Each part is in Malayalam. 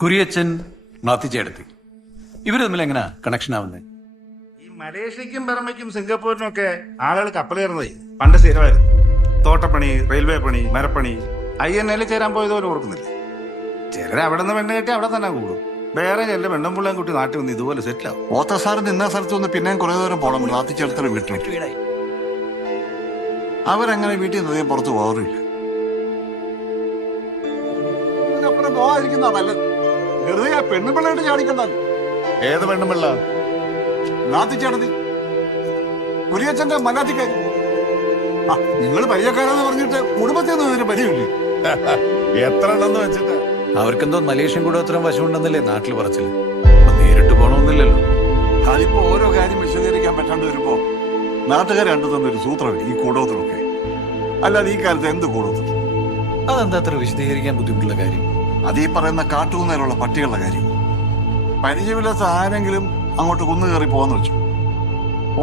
കുരിയച്ചൻ നാത്തിച്ചേടത്തി ഇവര് തമ്മിൽ എങ്ങനെയാ കണക്ഷൻ ആവുന്നത്? ഈ മലേഷ്യക്കും ബർമയ്ക്കും സിംഗപ്പൂരിനും ഒക്കെ ആളുകൾ കപ്പലേറുന്നതേ പണ്ട് സ്ഥിരമായിരുന്നു. തോട്ടപ്പണി, റെയിൽവേ പണി, മരപ്പണി. INA ചേരാൻ പോയതുപോലെ ഓർക്കുന്നില്ല. ചിലർ അവിടെ നിന്ന് പെണ്ണ് കെട്ടി അവിടെ തന്നെ കൂടും. വേറെ ചില പെണ്ണും പിള്ളേം കുട്ടി നാട്ടിൽ വന്ന് ഇതുപോലെ സെറ്റിൽ ആവും. ഓത്ത സാറ് നിന്ന സ്ഥലത്ത് വന്ന് പിന്നെയും കുറെ ദൂരം പോകണം. നാത്തിച്ചേർത്തിന് വീട്ടിൽ അവരങ്ങനെ വീട്ടിൽ നിന്ന് പുറത്ത് പോകാറില്ല. ഇതിനപ്പുറം പോകാതിരിക്കുന്ന നല്ലത്. വെറുതെ ആ പെണ്ണുപിള്ളയായിട്ട് ചാടിക്കണ്ടല്ലോ. ഏത് പെണ്ണുമ്പിള്ള? നാത്തിച്ചേടത്തി കുരിയച്ചന്റെ മനാത്തിക്കാരി. നിങ്ങൾ പരിചയക്കാരെന്ന് പറഞ്ഞിട്ട് കുടുംബത്തിൽ നിന്ന് ഇതിന് പരിചയമില്ലേ? എത്ര എണ്ണെന്ന് വെച്ചിട്ട് അവർക്കെന്തോ മലേഷ്യൻ കൂടോത്രം വശമുണ്ടെന്നല്ലേ നാട്ടിൽ പറച്ചില്ല. നേരിട്ട് പോകണമെന്നില്ലല്ലോ. അതിപ്പോ ഓരോ കാര്യം വിശദീകരിക്കാൻ പറ്റാണ്ട് വരുമ്പോ നാട്ടുകാർ രണ്ടു തന്നൊരു സൂത്രമില്ല ഈ കൂടോത്രമൊക്കെ. അല്ലാതെ ഈ കാലത്ത് എന്ത് കൂടോത്രം? അതെന്താ അത്ര വിശദീകരിക്കാൻ ബുദ്ധിമുട്ടുള്ള കാര്യം? അത് ഈ പറയുന്ന കാട്ടുകുന്നേലുള്ള പട്ടികളുടെ കാര്യം. പരിചയമില്ലാത്ത ആരെങ്കിലും അങ്ങോട്ട് കുന്നു കയറി പോകാന്ന് വെച്ചു,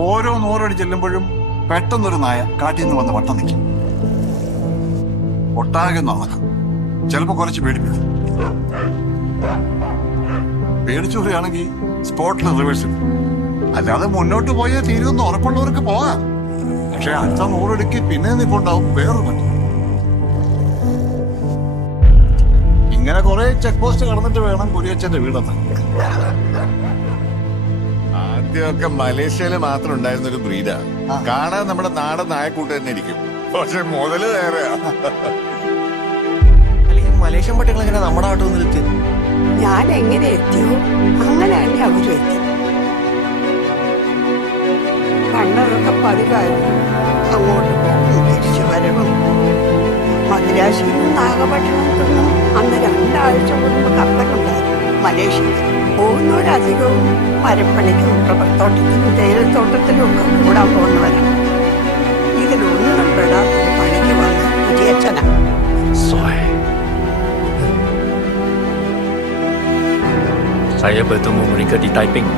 ഓരോ നൂറടി ചെല്ലുമ്പോഴും പെട്ടെന്നൊരു നായ കാട്ടിൽ നിന്ന് വന്ന് വട്ടം നിൽക്കും. ഒട്ടാകെ നടക്കും. ചിലപ്പോ കുറച്ച് പേടിപ്പിക്കും. പേടിച്ചൂറിയാണെങ്കിൽ സ്പോട്ടിൽ റിവേഴ്സ്. അല്ലാതെ മുന്നോട്ട് പോയാൽ തീരുമെന്ന് ഉറപ്പുള്ളവർക്ക് പോകാം. പക്ഷെ അടുത്ത 100 അടിക്ക് പിന്നെ നിൽപ്പുണ്ടാവും വേറൊരു പറ്റി. ഇങ്ങനെ കുറെ ചെക്ക് പോസ്റ്റ് കടന്നിട്ട് വേണം കുരിയച്ചന്റെ വീടെത്താൻ. ആദ്യമൊക്കെ മലേഷ്യയില് മാത്രം ഉണ്ടായിരുന്ന ഒരു ബ്രീഡാ. കാണാൻ നമ്മുടെ നാടൻ നായക്കൂട്ട് തന്നെ ഇരിക്കും. പക്ഷെ മുതല് വേറെയാ. അല്ലെങ്കിൽ മലേഷ്യൻ പട്ടികൾ എങ്ങനെ നമ്മുടെ നാട്ടിൽ നിന്ന് എത്തി? ഞാൻ എങ്ങനെ എത്തിയോ അങ്ങനെ തന്നെ അവരും എത്തി. പണ്ടതൊക്കെ പതിവായിരുന്നു. അങ്ങോട്ട് പോകും തിരിച്ചു വരവും. മദ്രാശിയിൽ നിന്ന് നാഗപട്ടണത്തിൽ നിന്നും അന്ന് 2 ആഴ്ച മുൻപ് കപ്പലുണ്ടായിരുന്നു മലേഷ്യയിൽ. പോകുന്നവരധികവും മരപ്പണിക്കും റബ്ബർത്തോട്ടത്തിലും തേയിലത്തോട്ടത്തിലും ഒക്കെ കൂടാൻ പോകുന്നവരാണ്. ഇതിലൊന്നും പെടാത്തൊരു പണിക്ക് വന്ന് കുരിയച്ചനാണ്. Saya bertemu mereka di Taiping.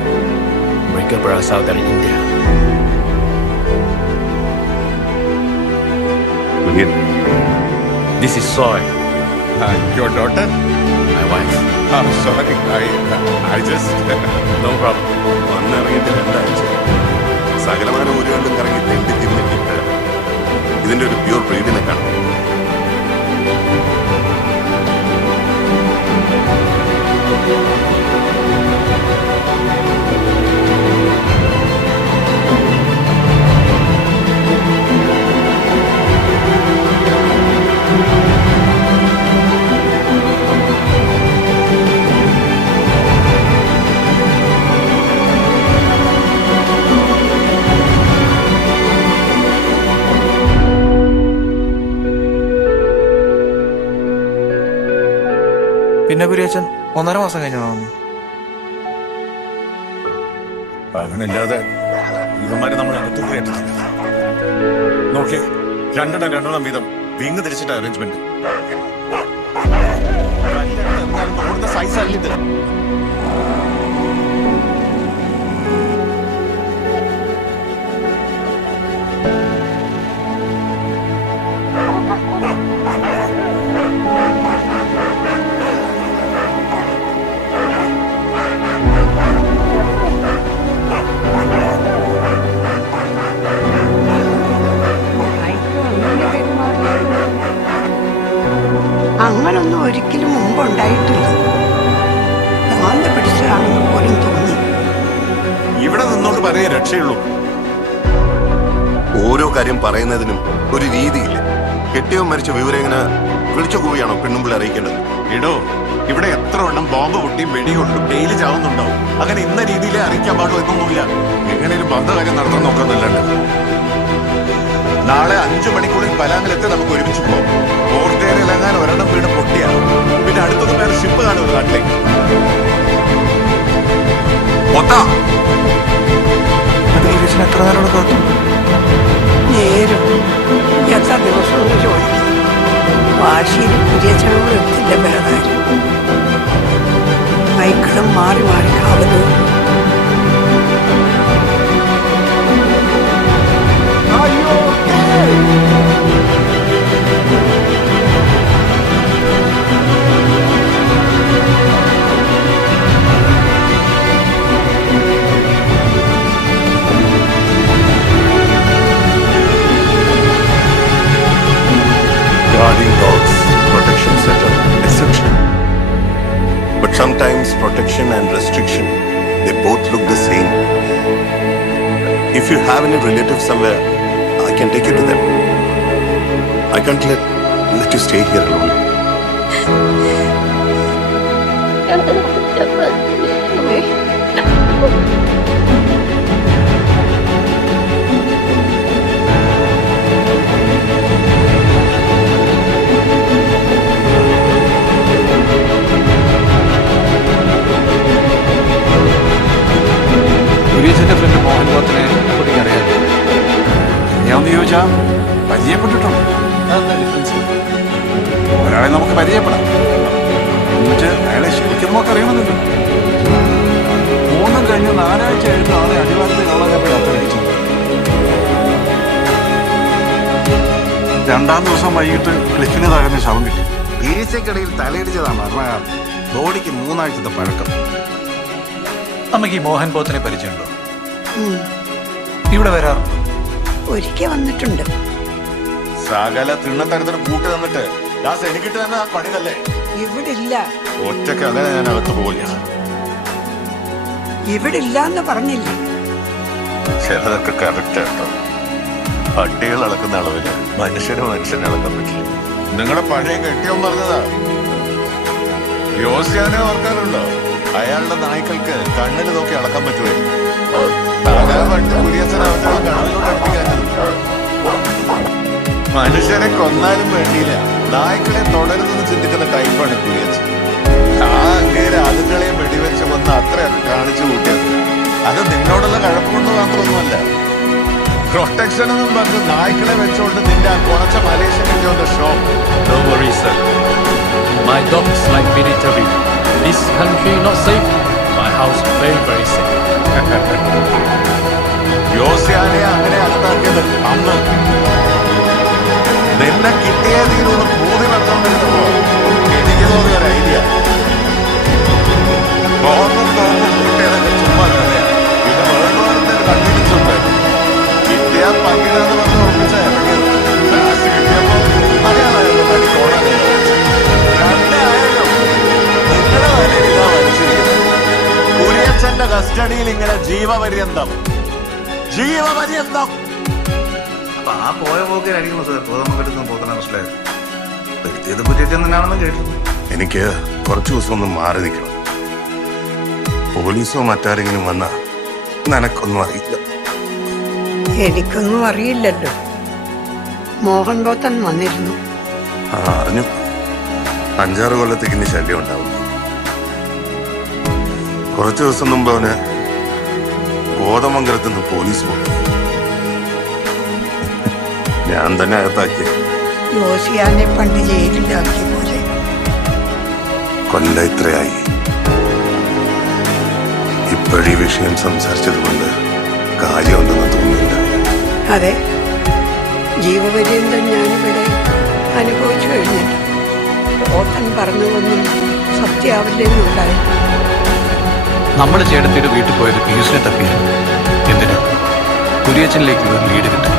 Mereka berasal dari India. Begin. This is Soy, Your daughter? my wife. Sorry, I just... No problem. വന്നിറങ്ങിയിട്ട് 2 ആഴ്ച. സകലമാന ഊരുകളിലും കറങ്ങി തെണ്ടി തിരിഞ്ഞിട്ട് ഇതിന്റെ ഒരു പ്യൂർ ബ്രീഡിനെ കാണും. പിന്നെ കുരിയച്ചൻ 1.5 മാസം കഴിഞ്ഞാണോ? അങ്ങനില്ലാതെ ഇവന്മാര് നമ്മൾ അകത്തു കയറ്റത്തില്ല. നോക്കിയേ, 2 വീതം വിങ് തിരിച്ചിട്ട് അറേഞ്ച്മെന്റ്. സൈസ് അല്ലിത്. അങ്ങനൊന്നും ഒരിക്കലും മുമ്പുണ്ടായിട്ടില്ല. ഭ്രാന്ത് പിടിച്ചതാണെന്ന് പോലും തോന്നി. ഇവിടെ നിന്നോണ്ട് പറയാൻ രക്ഷയുള്ളൂ. ഓരോ കാര്യം പറയുന്നതിനും ഒരു രീതിയില്ല. കെട്ടിയവൻ മരിച്ച വിവരം എങ്ങനെ വിളിച്ചു കൂവിയാണോ പെണ്ണുമ്പിളെ അറിയിക്കേണ്ടത്? ഇടോ, ഇവിടെ എത്ര എണ്ണം ബോംബ് പൊട്ടിയും വെടികൊണ്ടും ഡെയിലി ചാവുന്നുണ്ടാവും. അങ്ങനെ ഇന്ന രീതിയിലേ അറിയിക്കാൻ പാടുള്ളൂ എന്നൊന്നുമില്ല. എങ്ങനെ ഒരു ബന്ധകാര്യം നടത്താൻ നോക്കാന്നല്ലാണ്ട്. നാളെ 5 മണിക്കുള്ളിൽ പലാങ്ങിലെത്തി നമുക്ക് ഒരുമിച്ച് പോകാം. ഓർത്തേരിലെങ്ങാൻ ഒരെണ്ണം വീട് പൊട്ടിയാണ്. പിന്നെ അടുത്തൊന്നും വേറെ ഷിപ്പ് കാണും നാട്ടിലേക്ക്. അത് കുരിയച്ചൻ എത്ര നേരം കാത്തു? നേരം എത്ര ദിവസം ഒന്ന് ചോദിക്കും. വാശിയിൽ കുരിയച്ചനോട് എത്തില്ല വേദാരും. മൈക്കിളും മാറി മാറി കാവലും. limitation and restriction, they both look the same. If you have any relatives somewhere, I can take you to them. I can't let you stay here alone. കുര്യച്ചന്റെ ഫ്രണ്ട് മോഹൻ പോത്തിനെ കുട്ടിക്ക് അറിയാം. അറിയാമെന്ന് ചോദിച്ചാൽ പരിചയപ്പെട്ടിട്ടുണ്ട്. അതെന്താ ഡിഫറൻസ്? ഒരാളെ നമുക്ക് പരിചയപ്പെടാം, എന്നിട്ട് അയാളെ ശരിക്കും നമുക്ക് അറിയണമെന്നില്ല. 3 കഴിഞ്ഞ് 4 ആഴ്ച ആയിട്ട് ആളെ അടിവാരത്തിൽ കാണാതെ യാത്രയച്ചു. 2-ാം ദിവസം വൈകിട്ട് ക്ലിഫിന് താഴ്ന്ന ശവം കിട്ടി. വീഴ്ചക്കിടയിൽ തലയിടിച്ചതാണ് മരണകാലം. ബോഡിക്ക് 3 ആഴ്ചത്തെ പഴക്കം. അമ്മയ്ക്ക് ഈ മോഹൻ പോത്തിനെ പരിചയമുണ്ടോ? ഇവിടെ വരാറുണ്ടോ? ഒരിക്കൽ വന്നിട്ടുണ്ട്. സകല തിണ്ണത്തരത്തിന് കൂട്ട് തന്നിട്ട് എനിക്കിട്ട് തന്നെ പണി തന്നെ. ഇവിടെ ഇല്ല, ഒറ്റക്ക് അങ്ങനെ ഞാൻ അകത്ത് പോവില്ല. ഇവിടെ ഇല്ല എന്ന് പറഞ്ഞില്ലേ? ചിലതൊക്കെ കറക്റ്റ് ആട്ടോ. പട്ടികൾ അളക്കുന്ന അളവില് മനുഷ്യനെ അളക്കാൻ പറ്റില്ല. നിങ്ങളുടെ പഴയ കെട്ടിയോൻ പറഞ്ഞതാ. യോസ്യാനെ ഓർക്കാറുണ്ടോ? അയാളുടെ നായ്ക്കൾക്ക് കണ്ണിൽ നോക്കി അളക്കാൻ പറ്റുമായിരുന്നു. പണ്ട് കുര്യച്ചനെ അവരുടെ കണ്ണിലോട്ട് അടുപ്പിക്കാനായിരുന്നു. മനുഷ്യനെ കൊന്നാലും വേണ്ടിയില്ല, നായ്ക്കളെ തുടരുതെന്ന് ചിന്തിക്കുന്ന ടൈപ്പാണ് കുര്യച്ചൻ. ആ അങ്ങേരെ അതുങ്ങളെയും വെടിവെച്ച് വന്ന് അത്രയൊക്കെ കാണിച്ചു കൂട്ടിയത്. അത് നിന്നോടുള്ള കഴപ്പുകൊണ്ട് മാത്രമൊന്നുമല്ല. പ്രൊട്ടക്ഷൻ എന്നും പറഞ്ഞ് നായ്ക്കളെ വെച്ചോണ്ട് നിന്റെ ആ കുറച്ച മലേഷ്യൻ കിട്ടിയോന്റെ show. No worries, sir. My dogs like military. This country not safe. My house very, very safe. യോസ്യാനെ അങ്ങനെ അകത്താക്കിയത് അന്ന് നിന്നെ കിട്ടിയതിലൊന്ന് പൂതി വെച്ചോണ്ടിരുന്നപ്പോ എനിക്ക് തോന്നിയ ഒരു ഐഡിയ. ബോംബും കിട്ടിയതൊക്കെ ചുമ്മാ കഥയാ. പിന്നെ വേണ്ടവരുടെ കണ്ടിടിച്ചുണ്ട്. കിട്ടിയാ പങ്കിടാന്ന് പറഞ്ഞ് ഉറപ്പിച്ച ഇറങ്ങിയത്. ലാസ്റ്റ് കിട്ടിയപ്പോ അയാളായിരുന്നു തടി കോടാൻ. 2 ആയാലും നിങ്ങളുടെ തലയിൽ ഇതാ വലിച്ചിരിക്കുന്നത്. കുര്യച്ചന്റെ കസ്റ്റഡിയിൽ ഇങ്ങനെ ജീവപര്യന്തം. അപ്പൊ ആ പോയ പോക്കിലായിരിക്കുന്നു സാർ കോതമംഗലത്ത് നിന്ന് പോത്തനെ മനസ്സിലായത്. വ്യക്തിയത് കുറ്റം തന്നെയാണെന്ന് കേട്ടിരുന്നു. എനിക്ക് കുറച്ചു ദിവസം ഒന്ന് മാറി നിൽക്കണം. പോലീസോ മറ്റാരെങ്കിലും വന്നാ നിനക്കൊന്നും അറിയില്ല. എനിക്കൊന്നും അറിയില്ലല്ലോ. മോഹൻ പോത്തൻ വന്നിരുന്നു. അറിഞ്ഞു. 5-6 കൊല്ലത്തേക്ക് ഇനി ശല്യം ഉണ്ടാവും. കുറച്ചു ദിവസം മുമ്പ് അവന് കോതമംഗലത്ത് നിന്ന് പോലീസ് പോയി. ഞാൻ തന്നെ അകത്താക്കി. യോസിയാനെ പണ്ട് ജയിലിലാക്കിയ പോലെ. കൊല്ലം ഇത്രയായി. ഇപ്പോഴീ വിഷയം സംസാരിച്ചത് കൊണ്ട് കാര്യമുണ്ടെന്ന് തോന്നുന്നില്ല. അതെ, ജീവപര്യന്തം ഞാനിവിടെ അനുഭവിച്ചു കഴിഞ്ഞിട്ട് പോത്തൻ പറഞ്ഞതൊന്നും സത്യാവില്ലെന്നുണ്ടായി. നമ്മൾ ചേട്ടത്തിയുടെ വീട്ടിൽ പോയത് പീയൂസിനെ തപ്പിയാണ്. എന്തിനാ? കുര്യച്ചനിലേക്ക് ഒരു ലീഡ് കിട്ടാൻ.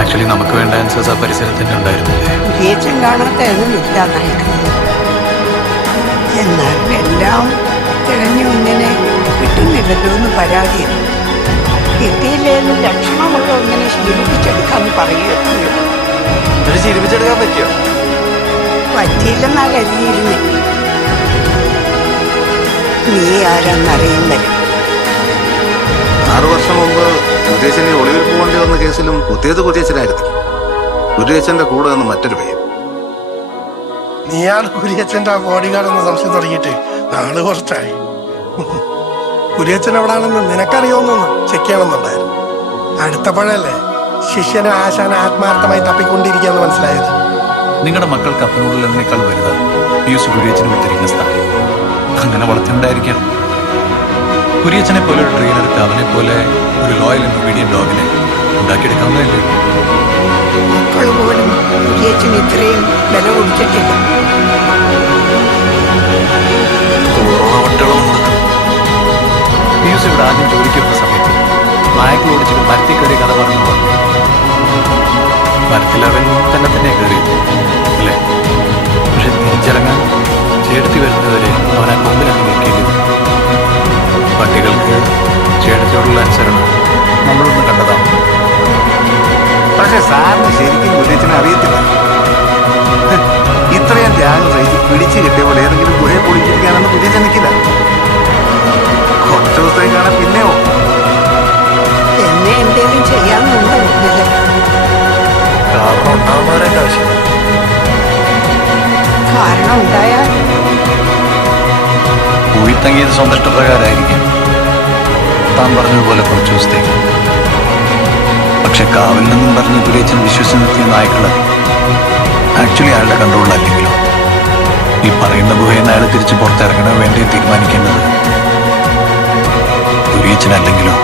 ആക്ച്വലി നമുക്ക് വേണ്ട ആൻസേഴ്സ് ആ പരിസരത്ത് തന്നെ ഉണ്ടായിരുന്നില്ലേ? കുര്യച്ചൻ കാണാത്ത ഒന്നുമില്ല നയിക്കുന്നത്. എന്നാലും എല്ലാം തികഞ്ഞു ഇങ്ങനെ കിട്ടുന്നില്ലല്ലോ എന്ന് പരാതിയാണ്. കിട്ടിയില്ലേലും ലക്ഷണമുള്ള ഒന്നിനെ ശീലിപ്പിച്ചെടുക്കാന്ന് പറയുകയോ ശീലിപ്പിച്ചെടുക്കാൻ പറ്റിയോ? പറ്റിയില്ലെന്നാ കരുതിയിരുന്നേ. നീ ആരാന്നറിയുന്നില്ല. 6 വർഷം മുമ്പ് കുര്യച്ചനെ ഒളിവിൽ പോകേണ്ടി വന്ന കേസിലും കുത്തിയത് കുര്യച്ചനായിരുന്നു. കുര്യച്ചന്റെ കൂടെ നിന്ന് മറ്റൊരു പയ്യൻ. നീയാണ് കുര്യച്ചന്റെ ബോഡി ഗാർഡ് എന്ന സംശയം തുടങ്ങിയിട്ട് നാള് കുറച്ചായി. കുര്യച്ചൻ എവിടാണെന്ന് നിനക്കറിയോന്നൊന്ന് ചെക്ക് ചെയ്യണമെന്നുണ്ടായിരുന്നു. അടുത്തപ്പോഴല്ലേ ശിഷ്യനെ ആശാനെ ആത്മാർത്ഥമായി തപ്പിക്കൊണ്ടിരിക്കുകയെന്ന് മനസ്സിലായത്. നിങ്ങളുടെ മക്കൾക്ക് അപ്പനോടുള്ളതിനേക്കാൾ വലുതാണ് പീയൂസ് കുര്യച്ചന് വിട്ടിരിക്കുന്ന സ്ഥാനം. അങ്ങനെ വളർത്തിണ്ടായിരിക്കാം. കുര്യച്ചനെ പോലെ ഒരു ട്രെയിനർക്ക് അവനെ പോലെ ഒരു ലോയൽ ആൻഡ് ഒബീഡിയന്റ് ഡോഗിനെ ഉണ്ടാക്കിയെടുക്കാവുന്നതല്ലേ? മക്കൾ പോലും കുര്യച്ചന് ഇത്രയും വില കൊടുത്തിട്ടില്ല. പീയൂസ് ഇവിടെ ആദ്യം ജോലിക്ക് വരുന്ന സമയത്ത് നായകൾ ഓടിച്ചിട്ട് മരത്തിൽ കയറിയ കഥ പറഞ്ഞു. മരത്തിൽ അവൻ തന്നെ കയറി അല്ലേ? പക്ഷെ തിരിച്ചിറങ്ങാൻ ചേർത്തി വരുന്നവരെ ഗ്യാങ് റേഞ്ച് പിടിച്ചു കിട്ടിയപ്പോൾ ഏതെങ്കിലും ഗുഹയെ പൊളിച്ചിരിക്കാനൊന്നും കുര്യച്ചൻ നിൽക്കില്ല. കുറച്ചു ദിവസത്തേക്കാണ് പിന്നെയോ എന്നെ എന്തേലും ചെയ്യാമെന്നുണ്ടോ ഉള്ളില്? കാരണം ഉണ്ടാവുന്നവരുടെ ആവശ്യം കാരണം ഉണ്ടായാൽ പോയി തങ്ങിയത് സ്വന്തം ഇഷ്ടപ്രകാരമായിരിക്കും, താൻ പറഞ്ഞതുപോലെ കുറച്ചു ദിവസത്തേക്ക്. പക്ഷെ കാവിൽ നിന്നും പറഞ്ഞ് കുര്യച്ചൻ വിശ്വസിച്ച് നിർത്തിയ നായ്ക്കള് ആക്ച്വലി അയാളുടെ കൺട്രോളിലല്ലെങ്കിലോ ഈ പറയുന്ന ഗുഹയിൽ നിന്ന് അയാൾ തിരിച്ച് പുറത്തിറങ്ങണോ വേണ്ടി തീരുമാനിക്കേണ്ടത് കുര്യച്ചനല്ലെങ്കിലോ?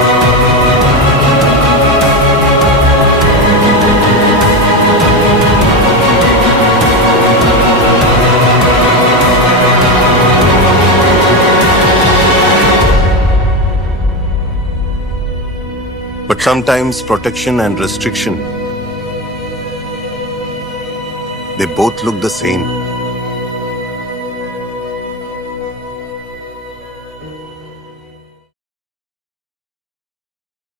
But sometimes protection and restriction, they both look the same.